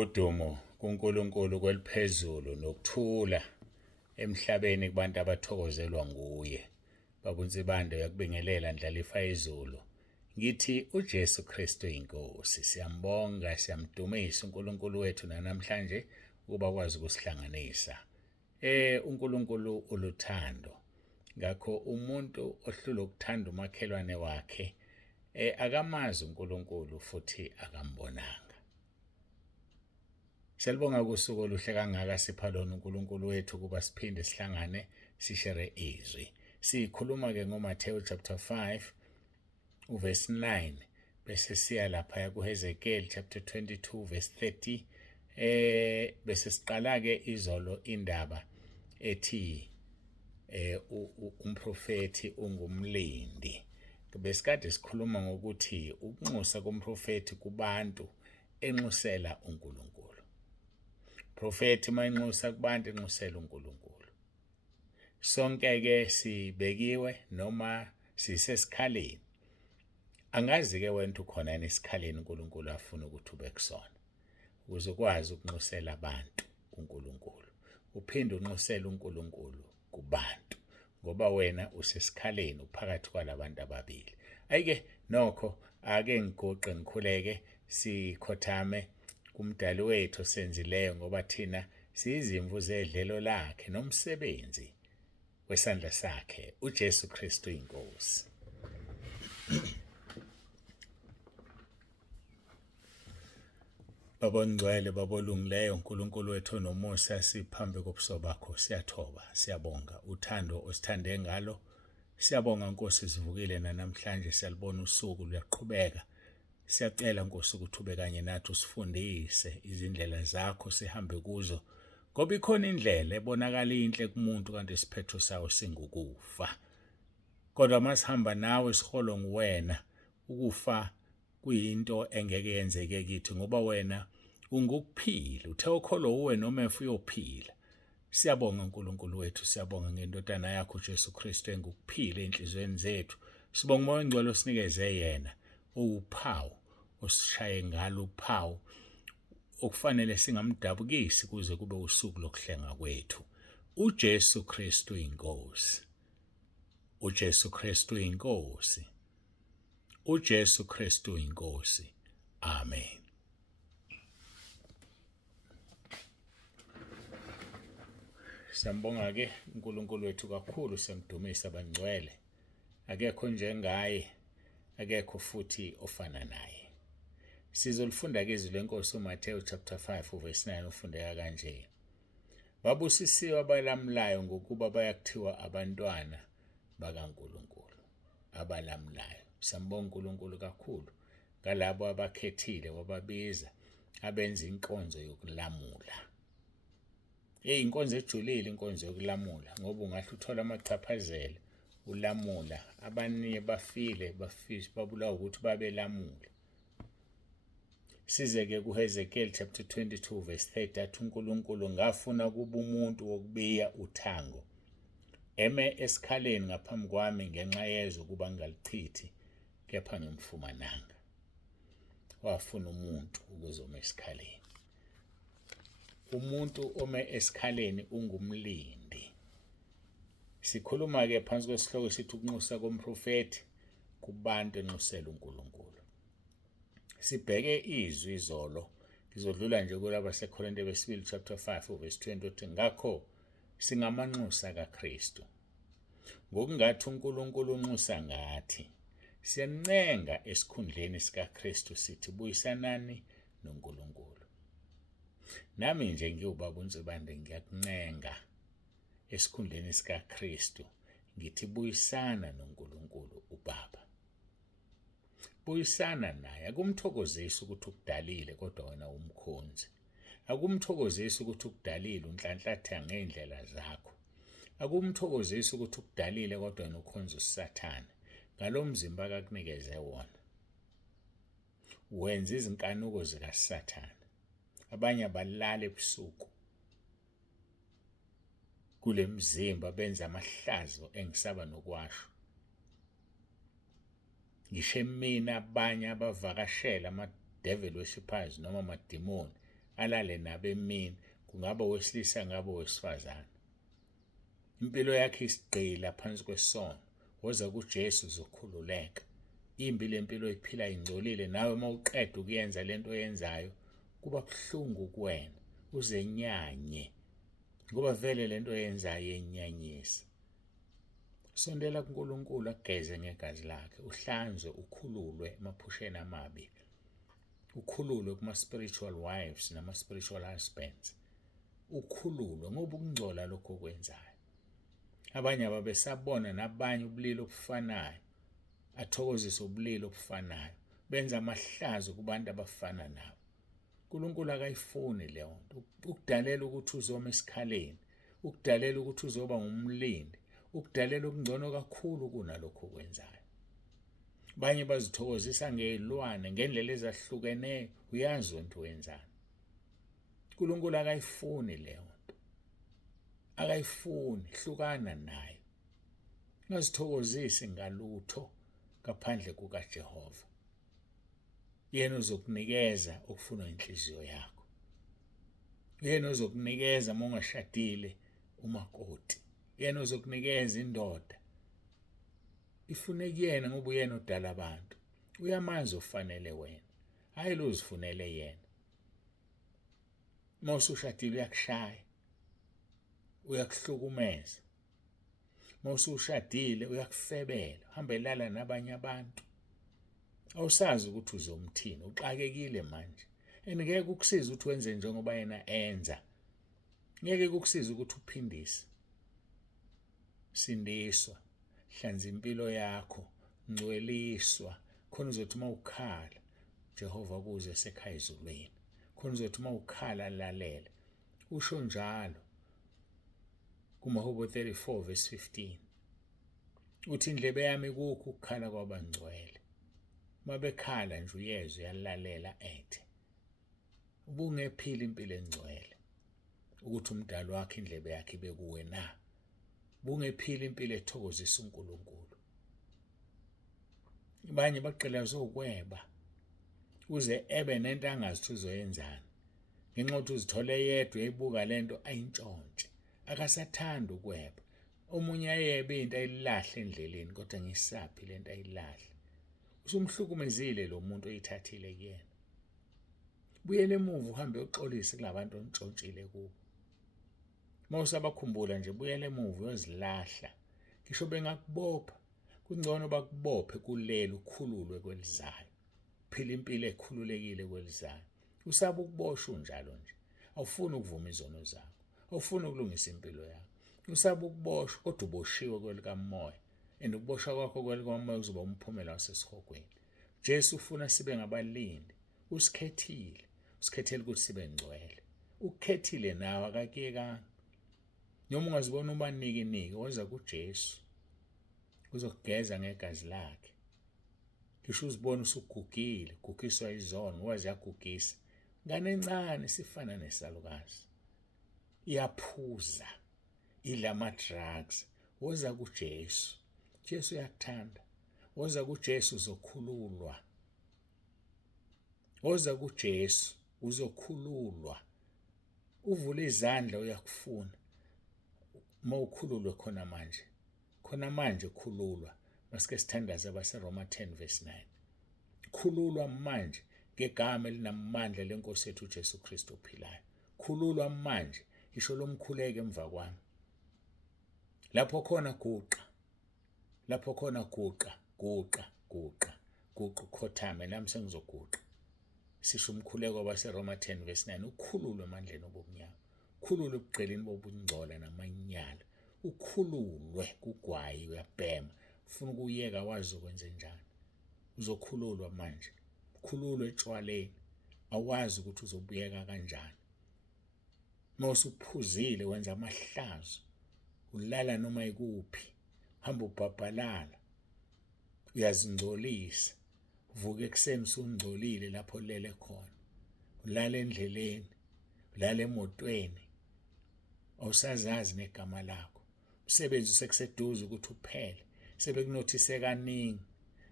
Udumo kuNkulunkulu kweliphezulu nokuthula emhlabeni kubantu abathokozelwa nguye. Babunsibande uyakubingelela ndlalifa izulu. Ngithi uJesu Kristu inkosi. Siyambonga, siyamdumisa uNkulunkulu wethu namhlanje ukuba kwazi ukusihlanganisa. uNkulunkulu uluthando. Ngakho umuntu ohlula ukuthanda umakhelwane wakhe akamazi uNkulunkulu futhi akambonanga. Siyalibonga kusuku oluhle kangaka sipha lona uNkulunkulu wethu kuba siphinde sihlangane sishere izwi. Sikhuluma ke ngoMathewu chapter 5 uverse 9 bese siya lapha kuHezekiel chapter 22 verse 30 bese siqala ke izolo indaba ethi umprofeti ungumlindi. Besikade sikhuluma ngokuthi ukunxusa komprofeti kubantu enxusela uNkulunkulu. Profeti mayinxusa kubantu enxusela uNkulunkulu. Sonke ke sibekiwe noma sisesikhaleni. Angazi ke wena ukhona nesikhaleni uNkulunkulu afuna ukuthi ube kusona. Ukuze ukwazi ukunxusela abantu kuNkulunkulu. Uphinde unxusela uNkulunkulu kubantu ngoba wena usesikhaleni uphakathi kwalabantu ababili. Ayike nokho ake ngigoqe ngikhuleke sikhothame kumdali wethu senzileyo ngoba thina siyizimvu zedlelo lakhe nomsebenzi wesandla sakhe uJesu Kristu inkosi. Baba ngcwele baba olungileyo uNkulunkulu wethu nomusa siphambe kobuso bakho siyathoba siyabonga uthando osithande ngalo. Siyabonga Nkosi sivukile namhlanje siyalibona usuku luyaqhubeka. Siyacela Nkosi ukuthi ube kanye nathi usifundise izindlela zakho sihambe kuzo ngoba ikhona indlela ebonakala inhle kumuntu kanti isiphetho sawo singukufa. Kodwa masihamba nawe siholo nguwena ukufa kuyinto engeke yenzeke kithi ngoba wena ungukuphila uthe ukholwa uwe noma uyophila. Siyabonga uNkulunkulu wethu siyabonga ngendodana yakho uJesu Kristu engukuphila enhlizweni zethu. Sibonga umoya ongcwele osinikeze yena uphawu osishaye ngalo uphawu okufanele singamdabukisi kuze kube usuku lokuhlenga kwethu. uJesu Kristu inkosi. uJesu Kristu inkosi. uJesu Kristu inkosi. Amen. Siyambonga ke uNkulunkulu wethu kakhulu siyamdumisa abangcwele. Akekho njengaye, akekho futhi ofana naye. Sizolifunda ke izwi lenkosi uMathewu chapter 5 verse 9 ufundeka kanje. Babusisiwe abalamulayo ngokuba bayakuthiwa abantwana bakaNkulunkulu. Abalamulayo. Siyambonga uNkulunkulu kakhulu ngalabo abakhethile wababiza abenza inkonzo yokulamula. Inkonzo ejulile inkonzo yokulamula ngoba ungahle uthola amachaphazela ulamula abaningi bafile babulawa ukuthi babelamula. Size ke kuHezekiel chapter 22 verse 30 athi uNkulunkulu ngafuna kuba umuntu wokubiya uthango eme esikhaleni ngaphambi kwami ngenxa yezwe kuba ngalichithi kepha ngimfumananga. Wafuna umuntu ukuzoma esikhaleni. Umuntu ome esikhaleni ungumlindi. Sikhuluma ke phansi kwesihloko sithi ukunxusa komprofeti kubantu enxusela uNkulunkulu. Sibheke izwi izolo ngizodlula nje kulaba seKorinte besibili chapter 5 verse 20 uthi ngakho singamanxusa kaKristu. Ngokungathi uNkulunkulu unxusa ngathi siyancenga esikhundleni sikaKristu sithi buyisanani noNkulunkulu. Nami nje ngiyubaba uNzibande ngiyakuncenga esikhundleni sikaKristu ngithi buyisana noNkulunkulu uBaba. Buyisana naye. Akumthokozisi ukuthi ukudalile kodwa wena umkhonzi. Akumthokozisi ukuthi ukudalile unhlanhlatha ngeindlela zakho. Akumthokozisi ukuthi ukudalile kodwa wena ukhonza uSathane ngalomzimba akakunikeze wona. Wenza izinkanuko zikaSathane. Abanye abalala ebusuku kule mzimba benza amahlazo engisaba nokwasho. Ngisho mina abanye abavakashela ama devil worshippers noma amademoni alale nabo emini, kungaba owesilisa ngaba owesifazane. Impilo yakhe isigqila phansi kwesono, woza kuJesu uzokhululeka. Imbi lempilo oyiphila ingcolile, nawe mawuqeda ukuyenza lento oyenzayo kuba buhlungu kuwena, uzenyanye ngoba vele lento oyenzayo yenyanyisa. Sondela kuNkulunkulu akugeze ngegazi lakhe, uhlanzwe, ukhululwe emaphusheni amabi, ukhululwe kuma-spiritual wives nama-spiritual husbands, ukhululwe ngoba ukungcola lokho okwenzayo. Abanye ababesabona nabanye ubulili obufanayo, athokozise ubulili obufanayo, benza amahlazo kubantu abafana nabo. uNkulunkulu akayifuni leyo nto, ukudalela ukuthi uzoma esikhaleni, ukudalela ukuthi uzoba ngumlindi, ukudalela okungcono kakhulu kunalokho okwenzayo. Abanye bazithokozisa ngezilwane ngendlela ezahlukeneyo, uyazi wena wenzani. uNkulunkulu akayifuni leyo nto, akayifuni, hlukana nayo. Ungazithokozisi ngalutho ngaphandle kukaJehova. Yena uzokunikeza okufuna inhliziyo yakho. Yena uzokunikeza uma ungashadile umakoti. Yena uzokunikeza indoda. Ifune kuyena ngoba uyena odala abantu. Uyamazi ofanele wena, hayi lo uzifunele yena. Uma usushadile uyakushaya, uyakuhlukumeza. Uma usushadile uyakufebela, uhambe lala nabanye abantu. Awusazi ukuthi uzomthini, uxakekile manje. Ngeke ukusiza ukuthi wenze njengoba yena enza. Ngeke ukusiza ukuthi uphindise. Sindiswa, hlanza impilo yakho, ngcweliswa, khona uzothi uma ukhala Jehova kuze esekhaya ezulwini. Khona uzothi uma ukhala lalela. Usho njalo kuMahubo 34 verse 15. Uthi indlebe yami kukho ukukhala kwabangcwele. Mabekhala nje uyezwe uyalalela ethe. Ubungephila impilo engcwele ukuthi umdali wakhe indlebe yakhe ibe kuwe na. Bungephila impilo ethokozisa uNkulunkulu. Abanye baqela zokweba uze ebe nento angazi uzoyenzana. Ngenxa ukuthi uzithole yedwa eyibuka lento ayintshontshe. Akasathanda ukweba. Omunye ayebe into ayilahle endleleni kodwa ngisaphi lento ayilahle. Usumhlukumezile lo muntu oyithathile kuyena. Buyele emuva uhambe uxolise kulabantu ontshontshile kubo. Mawusabakhumbula nje buyele emuva uyozilahla. Ngisho bengakubopha, kungcono bakubophe kulelo ukhululwe kwelizayo. Phila impilo ekhululekile kwelizayo. Usaba ukuboshwa njalo nje. Awufuni ukuvuma izono zakho. Awufuni ukulungisa impilo yakho. Usaba ukuboshwa kodwa uboshiwe kwelikamoya. Ukuboshwa kwakho kwelikamoya kuzoba umphumela wasesihogweni. Jesu ufuna sibe ngabalindi. Usikhethile. Usikhethele ukuthi sibe ngcwele. Ukukhethile nawe akakuyekanga. Noma ungazibona ubaniki woza kuJesu. Uzokugeza ngegazi lakhe. Ngisho uzibona usugugile, gugiswa izono, wazi yagugisa. Ngane encane sifana nesalukazi. Iyaphuza, idla ama-drugs. Woza kuJesu. Jesu uyakuthanda. Woza kuJesu uzokhululwa. Woza kuJesu uzokhululwa. Uvule izandla uyakufuna. Mawukhululwe khona manje. Khona manje khululwa. Masike sithandaze abaseRoma 10 verse 9. Khululwa manje ngegama elinamandla leNkosi yethu uJesu Kristu ophilayo. Khululwa manje, isho lomkhuleke emva kwami. Lapho khona guqa. Lapho khona guqa, guqa, guqa, guqa ukhothame nami sengizoguqa. Sisho umkhuleko wabaseRoma 10 verse 9. Ukhululwe emandleni obumnyama. Ukhululwe ebugqilini bobungcola namanyala. Ukhululwe kugwayi uyabhema. Ufuna ukuyeka wazi ukwenze njani. Uzokhululwa manje. Khululwe etshwaleni. Awazi ukuthi uzobuyeka kanjani. Mawusuphuzile wenza amahlazo. Ulala noma ikuphi. Hamba ubhabhalala. Uyazingcolisa. Uvuka ekuseni usungcolile lapho lele khona. Ulala endleleni. Ulala emotweni. Awusazazi negama lakho. Umsebenzi usekuseduze ukuthi uphele. Sebekunothise kaningi.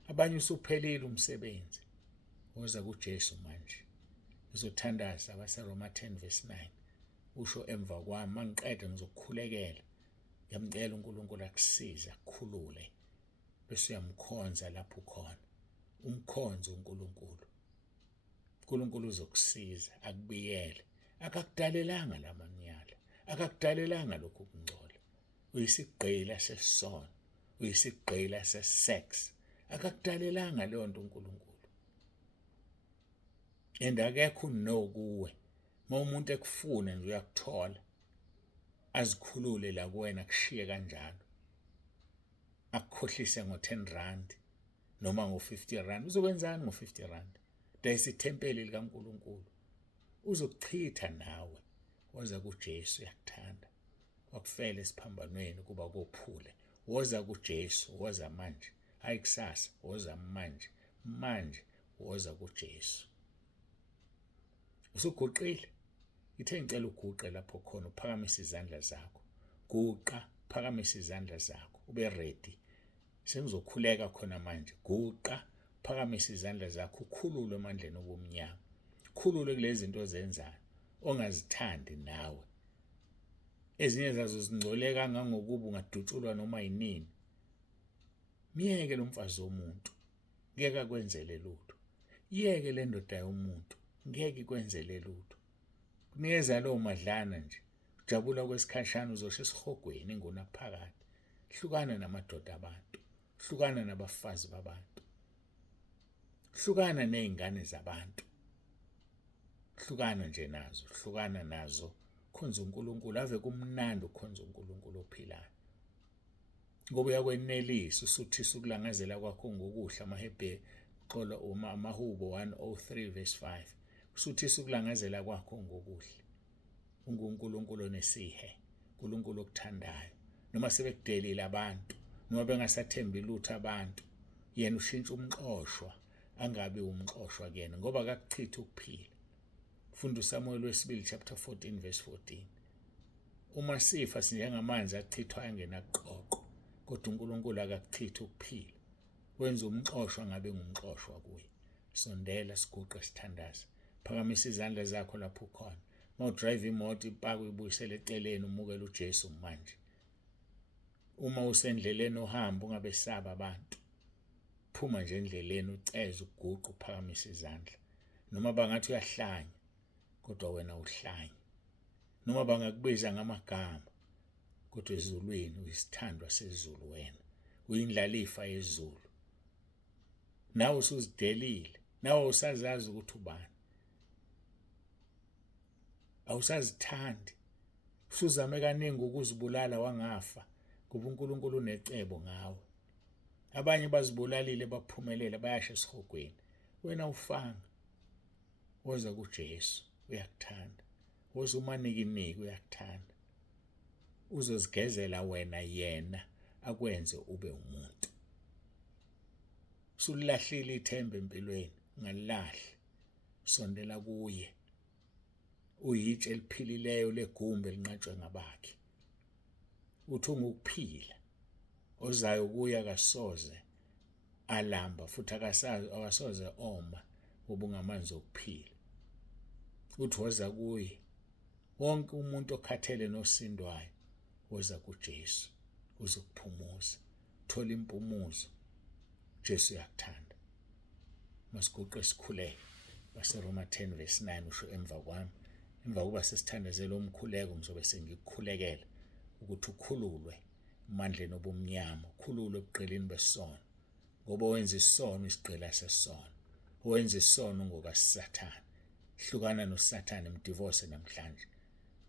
Abanye usuphelile umsebenzi. Woza kuJesu manje. Ngizothandaza abaseRoma 10:9. Usho emva kwami mangiqeda ngizokukhulekela. Ngiyamcela uNkulunkulu akusize akukhulule. Bese uyamkhonza lapho ukhona. Umkhonzo uNkulunkulu. uNkulunkulu uzokusiza akubiyele. Akakudalelanga lamanyala. Akakudalelanga lokhu kungcola. Uyisigqila sesono. Uyisigqila sesex. Akakudalelanga leyo nto uNkulunkulu. Akekho no kuwe. Umuntu ekufuna nje uyakuthola. Azikhulule la kuwena kushiye kanjalo. Akukhohlise ngo-R10 noma ngo-R50. Uzokwenzani ngo-R50? Dayisa ithempeli likaNkulunkulu. Uzokuchitha nawe. Woza kuJesu uyakuthanda. Wakufela esiphambanweni kuba kophule. Woza kuJesu, woza manje. Hayi kusasa, woza manje. Manje woza kuJesu. Usuguqile. Ithe ngicela uguqe lapho khona uphakamise izandla zakho. Guqa, phakamisa izandla zakho. Ube ready. Sengizokhuleka khona manje. Guqa, phakamisa izandla zakho. Ukhululwe emandleni obumnyama. Khululwe kulezi zinto ozenzayo ongazithandi nawe. Ezinye zazo zingcole kangangokuba ungadutshulwa noma yinini. Miyeke lo mfazi womuntu. Ngeke akwenzele lutho. Yeke le ndoda yomuntu. Ngeke ikwenzele lutho. Kunikeza lo madlana nje. Ujabula kwesikhashana uzosho esihogweni ingunaphakade. Hlukana namadoda abantu. Hlukana nabafazi babantu. Hlukana nezingane zabantu. Hlukana nje nazo. Hlukana nazo. Khonza uNkulunkulu. Ave kumnandi ukhonza uNkulunkulu ophilayo. Ngoba uyakwenelisa usuthisa ukulangazela kwakho ngokuhla. AmaHebheru xolo amaHubo 103:5. Usuthisa ukulangazela kwakho ngokuhle. UNkulunkulu onesihe. uNkulunkulu okuthandayo. Noma sebekudelile abantu. Noma bengasathembi lutho abantu. Yena ushintsha umxoshwa. Angabe umxoshwa kuyena. Ngoba akakuchitha ukuphila. Funda uSamuel 2:14. Uma sifa sinjengamanzi achithwa angenakuqoqo. Kodwa uNkulunkulu akakuchitha ukuphila. Wenza umxoshwa ngabe ngumxoshwa kuye. Sondela siguqe sithandaza. Phakamisa izandla zakho lapho ukhona. Mawudrive imoto ipaka uyibuyisele eceleni umukele uJesu manje. Uma usendleleni ohamba ungabesaba abantu. Phuma nje endleleni uceze uguqa uphakamisa izandla. Noma bangathi uyahlanya kodwa wena uhlanya. Noma bangakubiza ngamagama kodwa ezulwini uyisithandwa sezulu wena. Uyindlalifa yezulu. Nawe usuzidelile. Nawe usazazi ukuthi ubani. Awusazithandi. Usuzame kaningi ukuzibulala wangafa ngoba uNkulunkulu unecebo ngawe. Abanye bazibulalile baphumelela bayasha esihogweni. Wena ufanga. Woza kuJesu uyakuthanda. Woza umanikiniki uyakuthanda. Uzozigezela wena yena akwenze ube umuntu. Sululahlile ithemba empilweni. Ungalilahli. Sondela kuye. Uyitshe eliphilileyo legumbe elinqatshwe ngabakhe. Uthi ungukuphila. Ozayo kuya kasoze alamba futhi akasoze oma ngoba ungamanzi okuphila. Uthi woza kuye. Wonke umuntu okhathele nosindwayo woza kuJesu. Uzokuphumuza. Thola impumuzo. Jesu uyakuthanda. Masiguqe sikhuleke. BaseRoma 10:9 usho emva kwami. Emva kuba sesithandazela umkhuleko ngizobe sengikukhulekela ukuthi ukhululwe emandleni obumnyama, ukhululwe ebuqilini besono. Ngoba wenza isono isigqila sesono. Wenza isono ngokaSathane. Hlukana noSathane mdivorce namhlanje.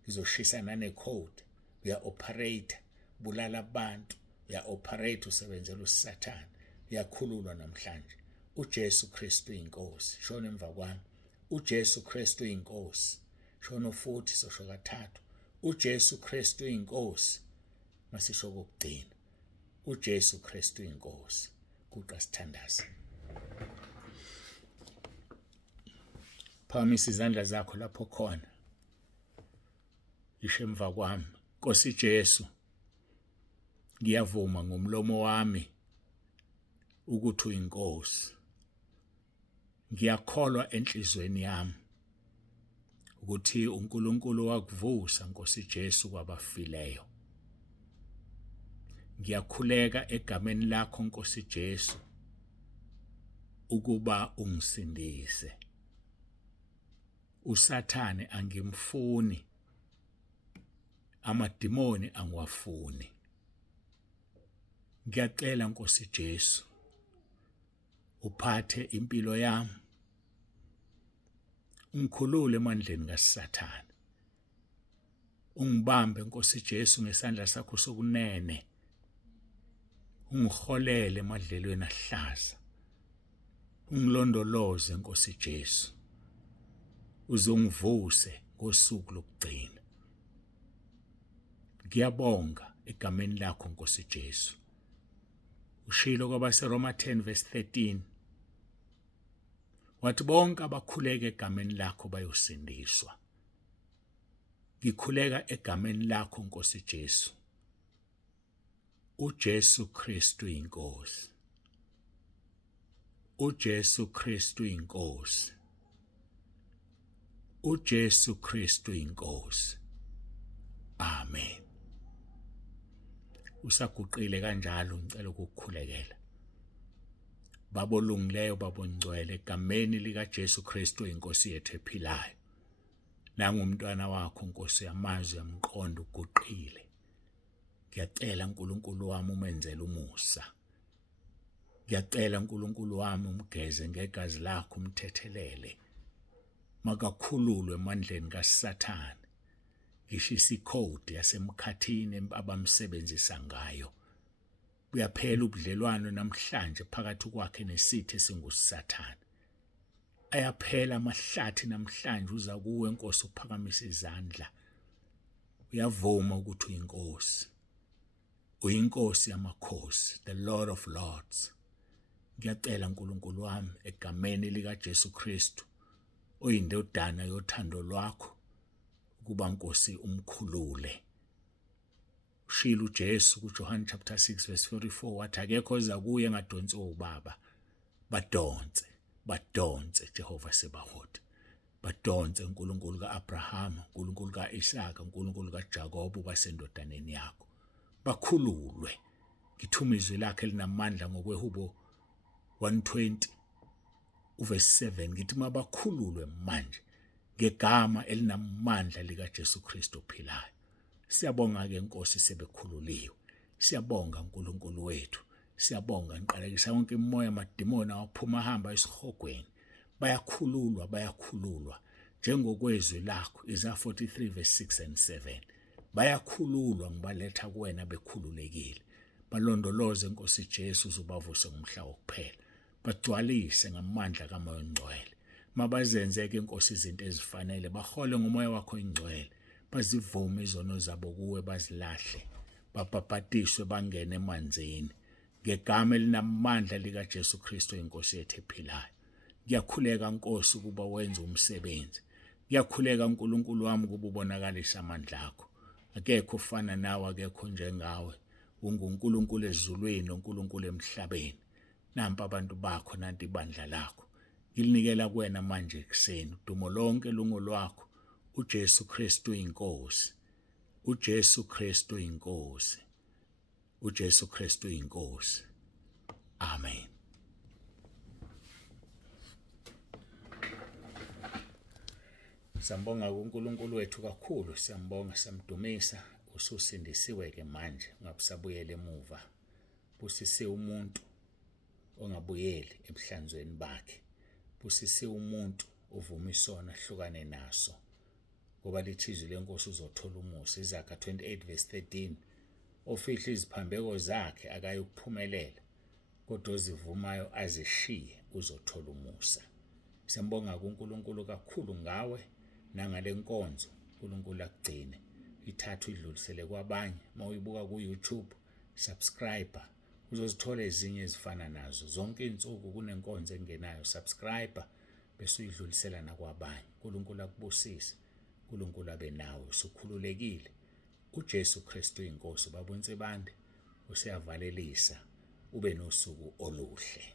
Ngizoshisa nane-code. Uya-operate, bulala abantu. Uya-operate usebenzela uSathane. Uyakhululwa namhlanje. uJesu Kristu inkosi. Shona emva kwami. uJesu Kristu inkosi. Shona futhi sosho kathathu. uJesu Kristu inkosi. Masisho kokugcina. uJesu Kristu inkosi. Kuqa sithandaza. Phakamisa izandla zakho lapho khona. Isho emva kwami. Nkosi Jesu. Ngiyavuma ngomlomo wami ukuthi uyinkosi. Ngiyakholwa enhlizweni yami ukuthi uNkulunkulu wakuvusa Nkosi Jesu kwabafileyo. Ngiyakhuleka egameni lakho Nkosi Jesu ukuba ungisindise. USathane angimfuni, amadimoni angiwafuni. Ngiyacela Nkosi Jesu uphathe impilo yami, ungikhulule emandleni kaSathane. Ungibambe Nkosi Jesu ngesandla sakho sokunene, ungiholele emadlelweni ahlaza, ungilondoloze Nkosi Jesu, uzongivuse ngosuku lokugcina. Ngiyabonga egameni lakho Nkosi Jesu. Ushilo kwabaseRoma 10:13 wathi bonke abakhuleka egameni lakho bayosindiswa. Ngikhuleka egameni lakho Nkosi Jesu. uJesu Kristu inkosi. uJesu Kristu inkosi. uJesu Kristu inkosi. Amen. Usaguqile kanjalo ngicela ukukukhulekela. Baba olungileyo, Baba ongcwele, egameni lika Jesu Kristu inkosi yethu ephilayo. Nangumntwana wakho Nkosi yamazwi yamqondo uguqile. Ngiyacela uNkulunkulu wami umenzele umusa. Ngiyacela uNkulunkulu wami umgeze ngegazi lakho umthethelele. Makakhululwe emandleni kaSathane. Ngishisa ikhodi yasemkhathini abamsebenzisa ngayo. Kuyaphela ubudlelwano namhlanje phakathi kwakhe nesithe singuSathane. Ayaphela amahlathi namhlanje uza kuwe Nkosi uphakamisa izandla. Uyavuma ukuthi uyinkosi. Uyinkosi yamakhosi, the Lord of Lords. Ngiyacela uNkulunkulu wami egameni lika Jesu Kristu oyindodana yothando lwakho ukuba Nkosi umkhulule. Ushilo uJesu kuJohn chapter 6:44 wathi akekho oza kuye engadonswa ubaba. Badonse Jehova Sebahothi. Badonse uNkulunkulu kaAbraham, uNkulunkulu kaIsaka, uNkulunkulu kaJakobe basendodaneni yakho. Bakhululwe. Ngithuma izwi lakhe linamandla ngokweHubo 120:7 ngithi mabakhululwe manje ngegama elinamandla lika Jesu Kristu ophilayo. Siyabonga ke Nkosi sebekhululiwe. Siyabonga uNkulunkulu wethu. Siyabonga ngiqalekisa wonke imoya amadimoni awaphuma ahamba esihogweni. Bayakhululwa njengokwezwi lakho Isaiah 43:6 and 7. Bayakhululwa ngibaletha kuwena bekhululekile. Balondoloze Nkosi Jesu uzobavuse ngomhla wokuphela. Bagcwalise ngamandla kaMoya oNgcwele. Mabazenzeke Nkosi izinto ezifanele, bahole ngomoya wakho ingcwele. Bazivume izono zabo kuwe, bazilahle, babhabhatiswe bangene emanzini ngegama elinamandla lika Jesu Kristu inkosi yethu ephilayo. Ngiyakhuleka Nkosi ukuba wenze umsebenzi. Ngiyakhuleka uNkulunkulu wami ukuba ubonakalise amandla akho. Akekho ufana nawe, akekho njengawe. UNguNkulunkulu ezulwini noNkulunkulu emhlabeni. Nampa abantu bakho nanti ibandla lakho. Ngilinikela kuwena manje ekuseni. Udumo lonke lungolwakho. uJesu Kristu inkosi. uJesu Kristu inkosi. uJesu Kristu inkosi. Amen. Siyambonga uNkulunkulu wethu kakhulu, siyambonga, siyamdumisa. Ususindisiwe ke manje, ungabusabuyela emuva. Busise umuntu ongabuyeli ebuhlanzweni bakhe. Busise umuntu uvuma isono ahlukane naso. Ngoba lithi izwi lenkosi uzothola umusa. Izakha 28:13. Ofihla iziphambeko zakhe akayikuphumelela, kodwa ozivumayo azishiye uzothola umusa. Siyambonga kuNkulunkulu kakhulu ngawe nangale nkonzo. uNkulunkulu akugcine, ithathu idlulisele kwabanye. Mawuyibuka ku-YouTube, subscribe, uzozithola ezinye ezifana nazo. Zonke izinsuku kunenkonzo engenayo. Subscribe bese uyidlulisela nakwabanye. uNkulunkulu akubusise. uNkulunkulu abe nawe, usukhululekile. uJesu Kristu inkosi. Baba uNsibande usiyavalelisa ube nosuku oluhle.